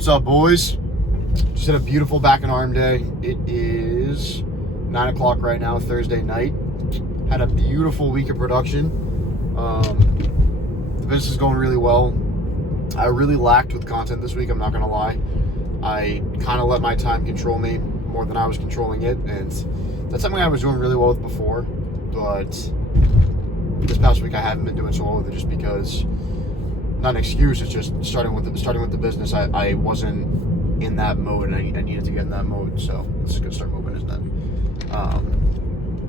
What's up, boys? Just had a beautiful back and arm day. It is 9 o'clock right now, Thursday night. Had a beautiful week of production. The business is going really well. I really lacked with content this week, I'm not gonna lie. I kind of let my time control me more than I was controlling it, and that's something I was doing really well with before, but this past week I haven't been doing so well with it just because, not an excuse, it's just starting with the business. I wasn't in that mode, and I needed to get in that mode, so let's just start moving, isn't it?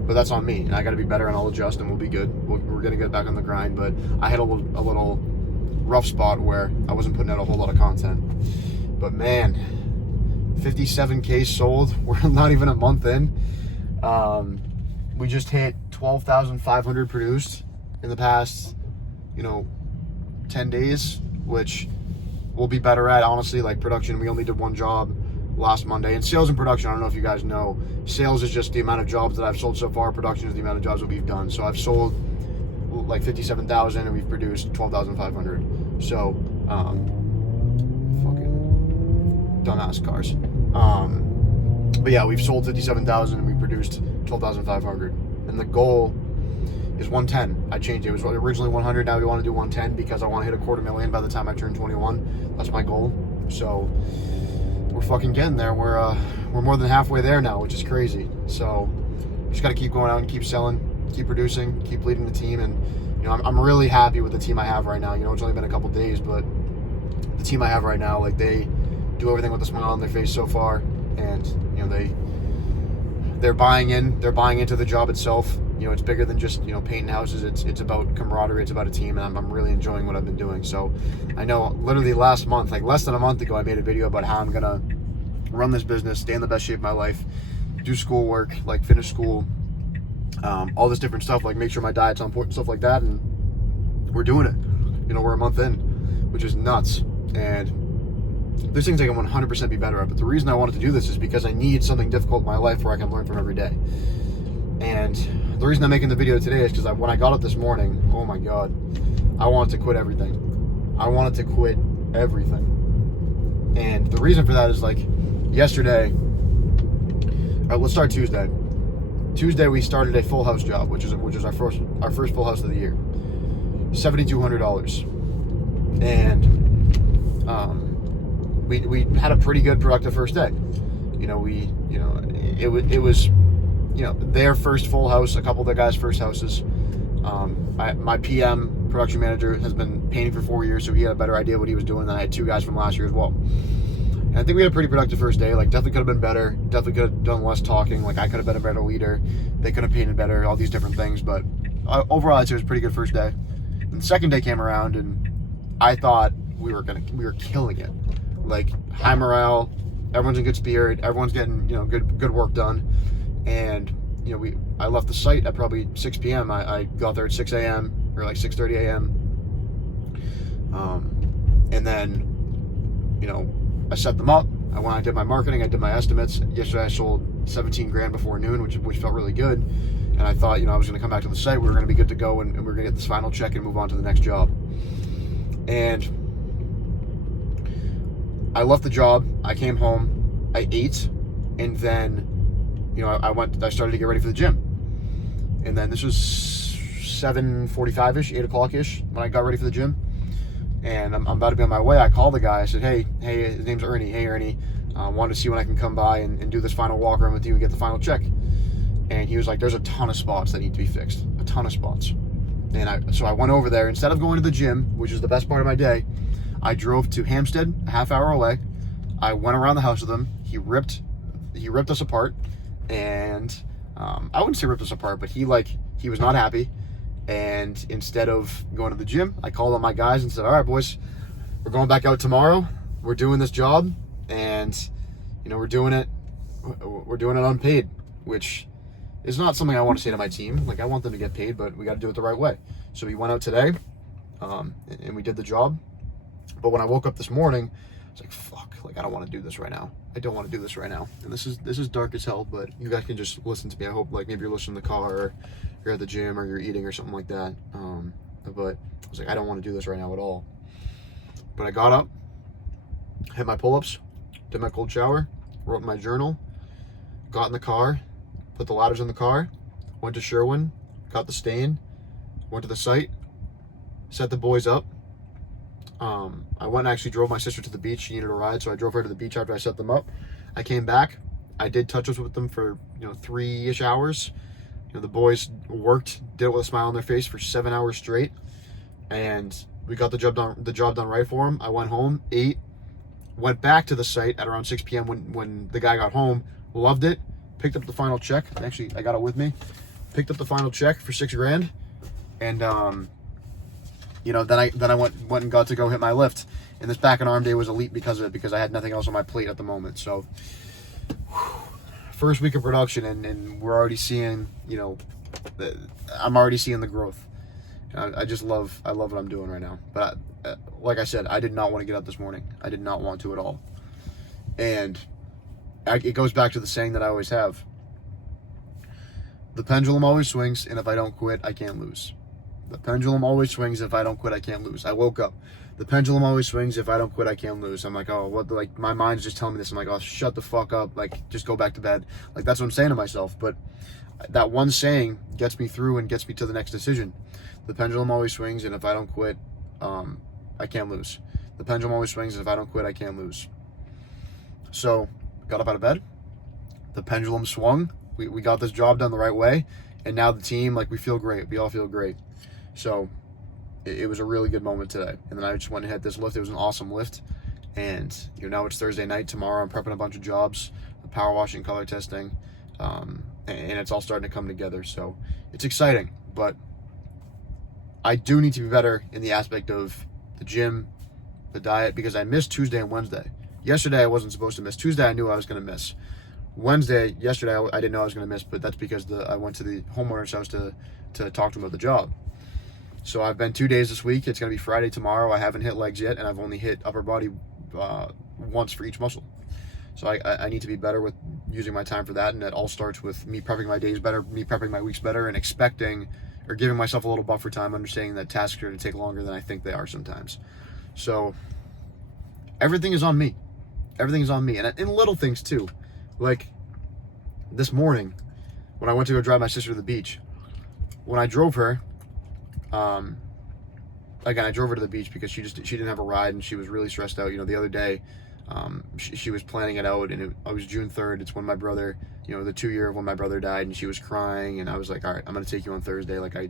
But that's on me, and I got to be better, and I'll adjust, and we'll be good. We're gonna get back on the grind, but I had a little rough spot where I wasn't putting out a whole lot of content. But man, 57K sold. We're not even a month in. We just hit 12,500 produced in the past, 10 days, which we'll be better at, honestly. Like production, we only did one job last Monday. And sales and production, I don't know if you guys know, sales is just the amount of jobs that I've sold so far. Production is the amount of jobs that we've done. So I've sold like 57,000 and we've produced 12,500. So, fucking dumbass cars. But yeah, we've sold 57,000 and we produced 12,500. And the goal is 110. I changed it. It was originally 100. Now we want to do 110 because I want to hit $250,000 by the time I turn 21. That's my goal. So we're fucking getting there. We're more than halfway there now, which is crazy. So just got to keep going out and keep selling, keep producing, keep leading the team. And I'm really happy with the team I have right now. It's only been a couple days, but the team I have right now, like, they do everything with a smile on their face so far, and they're buying into the job itself. It's bigger than just painting houses. It's about camaraderie. It's about a team, and I'm really enjoying what I've been doing. So I know literally last month, like less than a month ago, I made a video about how I'm gonna run this business, stay in the best shape of my life, do schoolwork, like finish school, all this different stuff, like make sure my diet's on point and stuff like that, and we're doing it. We're a month in, which is nuts. And there's things I can 100% be better at, but the reason I wanted to do this is because I need something difficult in my life where I can learn from every day. And the reason I'm making the video today is because when I got up this morning, oh my God, I wanted to quit everything. And the reason for that is, like, yesterday, let's start Tuesday. Tuesday we started a full house job, which is our first full house of the year. $7,200, and we had a pretty good productive first day. It was their first full house, a couple of the guys' first houses. My PM, production manager, has been painting for 4 years, so he had a better idea what he was doing than I had two guys from last year as well. And I think we had a pretty productive first day. Like, definitely could have been better. Definitely could have done less talking. Like, I could have been a better leader. They could have painted better, all these different things. But overall, I'd say it was a pretty good first day. And the second day came around, and I thought we were killing it. Like, high morale, everyone's in good spirit, everyone's getting good work done. And I left the site at probably 6 p.m. I got there at 6 a.m. or like 6:30 a.m. And then I set them up. I did my marketing, I did my estimates. Yesterday I sold 17 grand before noon, which felt really good. And I thought I was going to come back to the site, we were going to be good to go, and we were going to get this final check and move on to the next job. And I left the job, I came home, I ate, and then I started to get ready for the gym. And then this was 7:45-ish, 8 o'clock-ish when I got ready for the gym. And I'm about to be on my way. I called the guy. I said, hey, his name's Ernie. Hey, Ernie, wanted to see when I can come by and do this final walk around with you and get the final check. And he was like, there's a ton of spots that need to be fixed. A ton of spots. And so I went over there. Instead of going to the gym, which is the best part of my day, I drove to Hampstead, a half hour away. I went around the house with him. He ripped us apart. And I wouldn't say ripped us apart, but he was not happy. And instead of going to the gym, I called on my guys and said, all right, boys, we're going back out tomorrow. We're doing this job, and we're doing it unpaid, which is not something I want to say to my team. Like, I want them to get paid, but we got to do it the right way. So we went out today, and we did the job. But when I woke up this morning, I was like, fuck, like, I don't want to do this right now. I don't want to do this right now. And this is dark as hell, but you guys can just listen to me. I hope, like, maybe you're listening in the car, or you're at the gym, or you're eating or something like that. But I was like, I don't want to do this right now at all. But I got up, hit my pull-ups, did my cold shower, wrote in my journal, got in the car, put the ladders in the car, went to Sherwin, got the stain, went to the site, set the boys up. I went and actually drove my sister to the beach. She needed a ride, so I drove her to the beach after I set them up. I came back. I did touch-ups with them for 3-ish hours. The boys worked, did it with a smile on their face for 7 hours straight, and we got the job done right for them. I went home, ate, went back to the site at around 6 p.m. when the guy got home. Loved it. Picked up the final check. Actually, I got it with me. Picked up the final check for $6,000, and then I went and got to go hit my lift. And this back and arm day was elite because of it, because I had nothing else on my plate at the moment. So, first week of production, and we're already seeing, I'm already seeing the growth. I love what I'm doing right now. But like I said, I did not want to get up this morning. I did not want to at all. And it goes back to the saying that I always have. The pendulum always swings, and if I don't quit, I can't lose. The pendulum always swings. If I don't quit, I can't lose. I woke up. The pendulum always swings. If I don't quit, I can't lose. I'm like, oh, what? Like, my mind's just telling me this. I'm like, oh, shut the fuck up. Like, just go back to bed. Like, that's what I'm saying to myself. But that one saying gets me through and gets me to the next decision. The pendulum always swings, and if I don't quit, I can't lose. The pendulum always swings, and if I don't quit, I can't lose. So, got up out of bed. The pendulum swung. We got this job done the right way. And now the team, we feel great. We all feel great. So, it was a really good moment today. And then I just went and hit this lift. It was an awesome lift. And, now it's Thursday night. Tomorrow I'm prepping a bunch of jobs, power washing, color testing. And it's all starting to come together. So, it's exciting. But I do need to be better in the aspect of the gym, the diet, because I missed Tuesday and Wednesday. Yesterday I wasn't supposed to miss. Tuesday I knew I was going to miss. Yesterday I didn't know I was going to miss, but that's because I went to the homeowner's house to talk to him about the job. So I've been 2 days this week. It's going to be Friday tomorrow. I haven't hit legs yet, and I've only hit upper body once for each muscle. So I need to be better with using my time for that, and it all starts with me prepping my days better, me prepping my weeks better, and expecting or giving myself a little buffer time, understanding that tasks are going to take longer than I think they are sometimes. So everything is on me. Everything is on me. And in little things too. Like this morning when I went to go drive my sister to the beach, when I drove her, again, I drove her to the beach because she didn't have a ride and she was really stressed out. The other day, she was planning it out, and it was June 3rd. It's when my brother, the 2 year of when my brother died, and she was crying, and I was like, all right, I'm going to take you on Thursday. Like I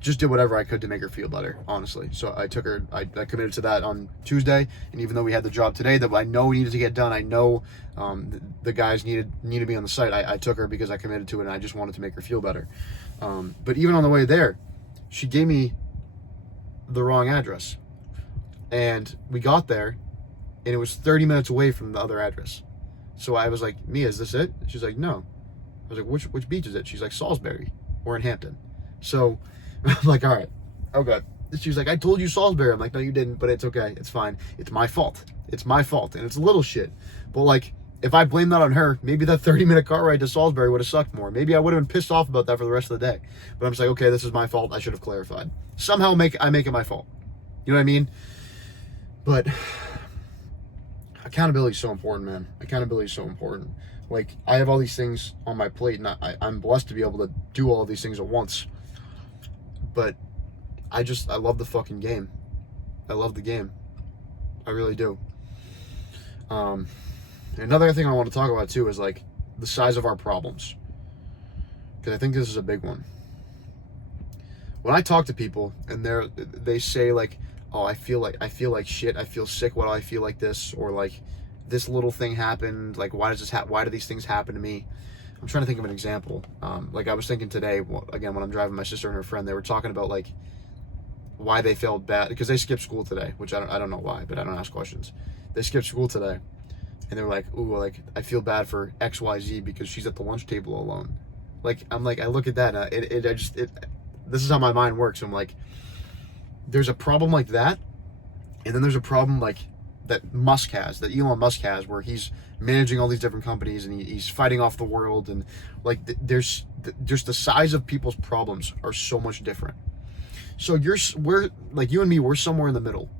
just did whatever I could to make her feel better, honestly. So I took her, I committed to that on Tuesday. And even though we had the job today that I know needed to get done, I know, the guys need to be on the site. I took her because I committed to it, and I just wanted to make her feel better. But even on the way there, she gave me the wrong address. And we got there, and it was 30 minutes away from the other address. So I was like, Mia, is this it? She's like, no. I was like, which beach is it? She's like, Salisbury. We're in Hampton. So I'm like, all right, okay. She's like, I told you Salisbury. I'm like, no, you didn't, but it's okay. It's fine. It's my fault. It's my fault. And it's a little shit. But if I blame that on her, maybe that 30-minute car ride to Salisbury would have sucked more. Maybe I would have been pissed off about that for the rest of the day. But I'm just like, okay, this is my fault. I should have clarified. Somehow I make it my fault. You know what I mean? But accountability is so important, man. Accountability is so important. I have all these things on my plate, and I'm blessed to be able to do all of these things at once. But I love the fucking game. I love the game. I really do. Another thing I want to talk about too is the size of our problems, because I think this is a big one. When I talk to people and they say oh, I feel like shit, I feel sick, why do I feel like this, or this little thing happened, why do these things happen to me? I'm trying to think of an example. I was thinking today, again, when I'm driving my sister and her friend, they were talking about why they felt bad because they skipped school today, which I don't know why, but I don't ask questions. They skipped school today, and they were like, ooh, I feel bad for XYZ because she's at the lunch table alone. I look at that, and this is how my mind works. I'm like, there's a problem like that, and then there's a problem that Elon Musk has, where he's managing all these different companies and he's fighting off the world, and there's the size of people's problems are so much different. So you and me, we're somewhere in the middle.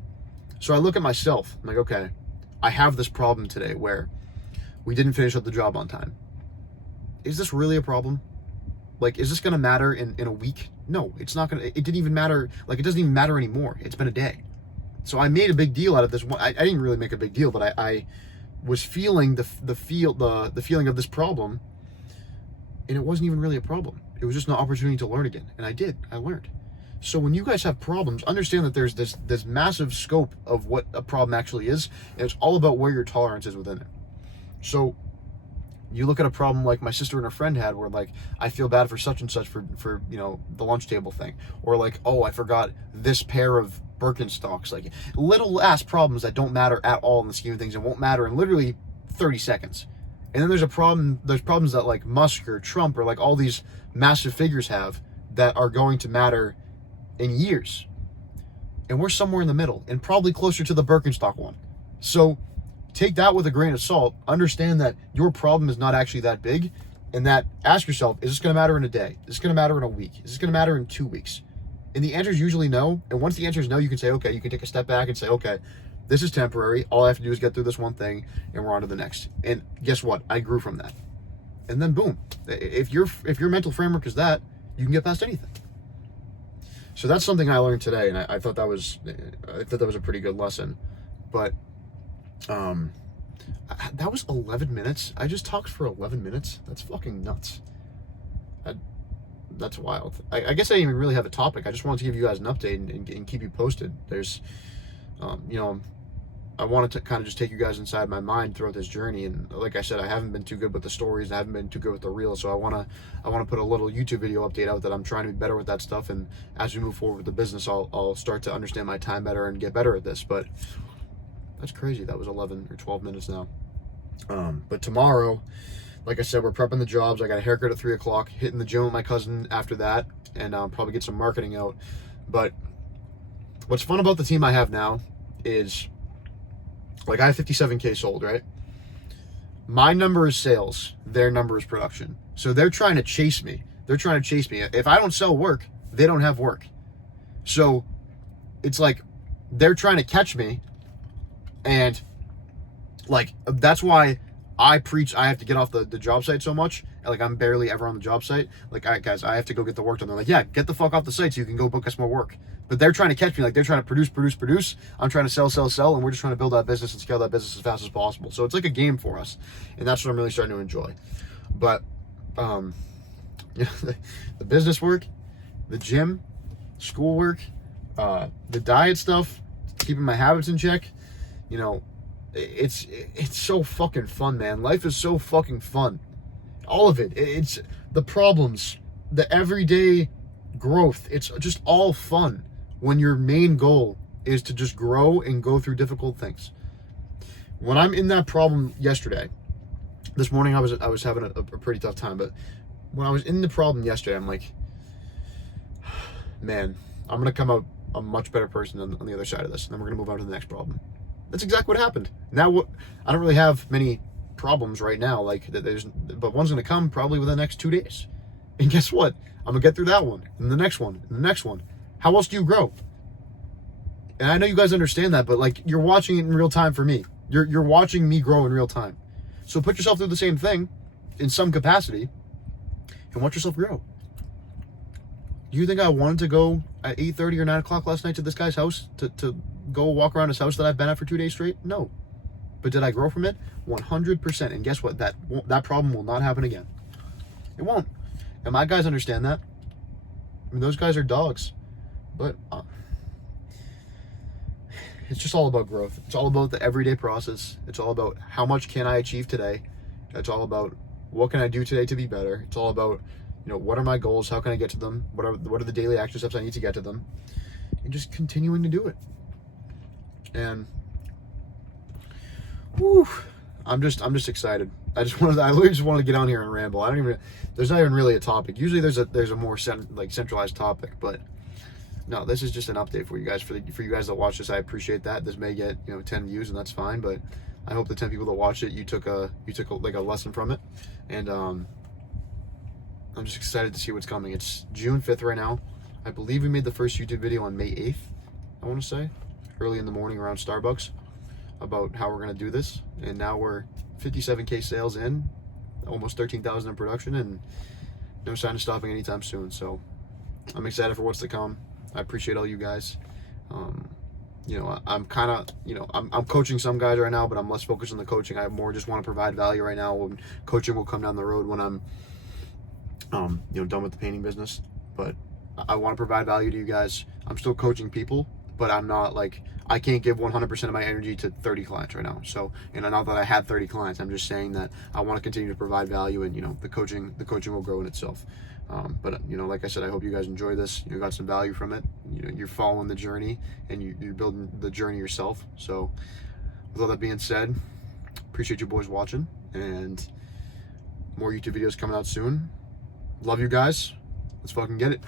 So I look at myself. I'm like, okay, I have this problem today where we didn't finish up the job on time. Is this really a problem? Like, is this going to matter in a week? No, it's not going to. It didn't even matter. Like, it doesn't even matter anymore. It's been a day. So I made a big deal out of this one. I didn't really make a big deal, but I was feeling the feeling of this problem, and it wasn't even really a problem. It was just an opportunity to learn again, and I learned. So when you guys have problems, understand that there's this massive scope of what a problem actually is, and it's all about where your tolerance is within it. So you look at a problem like my sister and her friend had, where like, I feel bad for such and such for you know, the lunch table thing, or like, oh, I forgot this pair of Birkenstocks. Like, little ass problems that don't matter at all in the scheme of things and won't matter in literally 30 seconds. And then there's problems that like Musk or Trump or like all these massive figures have that are going to matter in years. And we're somewhere in the middle, and probably closer to the Birkenstock one. So take that with a grain of salt. Understand that your problem is not actually that big, and that ask yourself, is this going to matter in a day? Is this going to matter in a week? Is this going to matter in 2 weeks? And the answer is usually no. And once the answer is no, you can say, okay, you can take a step back and say, okay, this is temporary. All I have to do is get through this one thing, and we're on to the next. And guess what? I grew from that. And then boom. If your mental framework is that, you can get past anything. So that's something I learned today, and I thought that was a pretty good lesson. But that was 11 minutes. I just talked for 11 minutes. That's fucking nuts. That's wild. I guess I didn't even really have a topic. I just wanted to give you guys an update and keep you posted. There's, you know, I wanted to kind of just take you guys inside my mind throughout this journey. And like I said, I haven't been too good with the stories. I haven't been too good with the reels. So I want to put a little YouTube video update out that I'm trying to be better with that stuff. And as we move forward with the business, I'll start to understand my time better and get better at this. But that's crazy. That was 11 or 12 minutes now. But tomorrow, like I said, we're prepping the jobs. I got a haircut at 3 o'clock, hitting the gym with my cousin after that, and probably get some marketing out. But what's fun about the team I have now is, like, I have 57K sold, right? My number is sales. Their number is production. So they're trying to chase me. If I don't sell work, they don't have work. So it's like they're trying to catch me. And like, that's why I preach I have to get off the job site so much. Like, I'm barely ever on the job site. Like, guys, I have to go get the work done. They're like, yeah, get the fuck off the site so you can go book us more work. But they're trying to catch me. Like, they're trying to produce. I'm trying to sell, and we're just trying to build that business and scale that business as fast as possible. So it's like a game for us, and that's what I'm really starting to enjoy. But the business work, the gym, schoolwork, the diet stuff, keeping my habits in check, you know, it's so fucking fun, man. Life is so fucking fun. All of it. It's the problems, the everyday growth. It's just all fun when your main goal is to just grow and go through difficult things. When I'm in that problem yesterday, this morning I was having a pretty tough time, but when I was in the problem yesterday, I'm like, man, I'm going to come out a much better person on the other side of this, and then we're going to move on to the next problem. That's exactly what happened. Now, I don't really have many problems right now, but one's going to come probably within the next 2 days. And guess what? I'm going to get through that one, and the next one, and the next one. How else do you grow? And I know you guys understand that, but like, you're watching it in real time for me. You're watching me grow in real time. So put yourself through the same thing in some capacity and watch yourself grow. Do you think I wanted to go at 8:30 or 9 o'clock last night to this guy's house to go walk around his house that I've been at for 2 days straight? No. But did I grow from it? 100%. And guess what? That problem will not happen again. It won't. And my guys understand that. I mean, those guys are dogs. But it's just all about growth. It's all about the everyday process. It's all about how much can I achieve today. It's all about what can I do today to be better. It's all about, you know, what are my goals? How can I get to them? What are the daily action steps I need to get to them? And just continuing to do it. And whew, I'm just excited. I literally just wanted to get on here and ramble. There's not even really a topic. Usually there's a more centralized topic, but no, this is just an update for you guys. For you guys that watch this, I appreciate that. This may get, 10 views, and that's fine, but I hope the 10 people that watch it, you took a lesson from it. And I'm just excited to see what's coming. It's June 5th right now. I believe we made the first YouTube video on May 8th, I want to say. early in the morning around Starbucks about how we're going to do this. And now we're 57K sales in, almost 13,000 in production, and no sign of stopping anytime soon. So I'm excited for what's to come. I appreciate all you guys. You know, I'm kind of, you know, I'm coaching some guys right now, but I'm less focused on the coaching. I more just want to provide value right now. Coaching will come down the road when I'm, you know, done with the painting business. But I want to provide value to you guys. I'm still coaching people, but I'm not like, I can't give 100% of my energy to 30 clients right now. So, and not that I have 30 clients, I'm just saying that I want to continue to provide value, and, you know, the coaching will grow in itself. But, you know, like I said, I hope you guys enjoy this. You got some value from it. You know, you're following the journey, and you're building the journey yourself. So with all that being said, appreciate you boys watching, and more YouTube videos coming out soon. Love you guys. Let's fucking get it.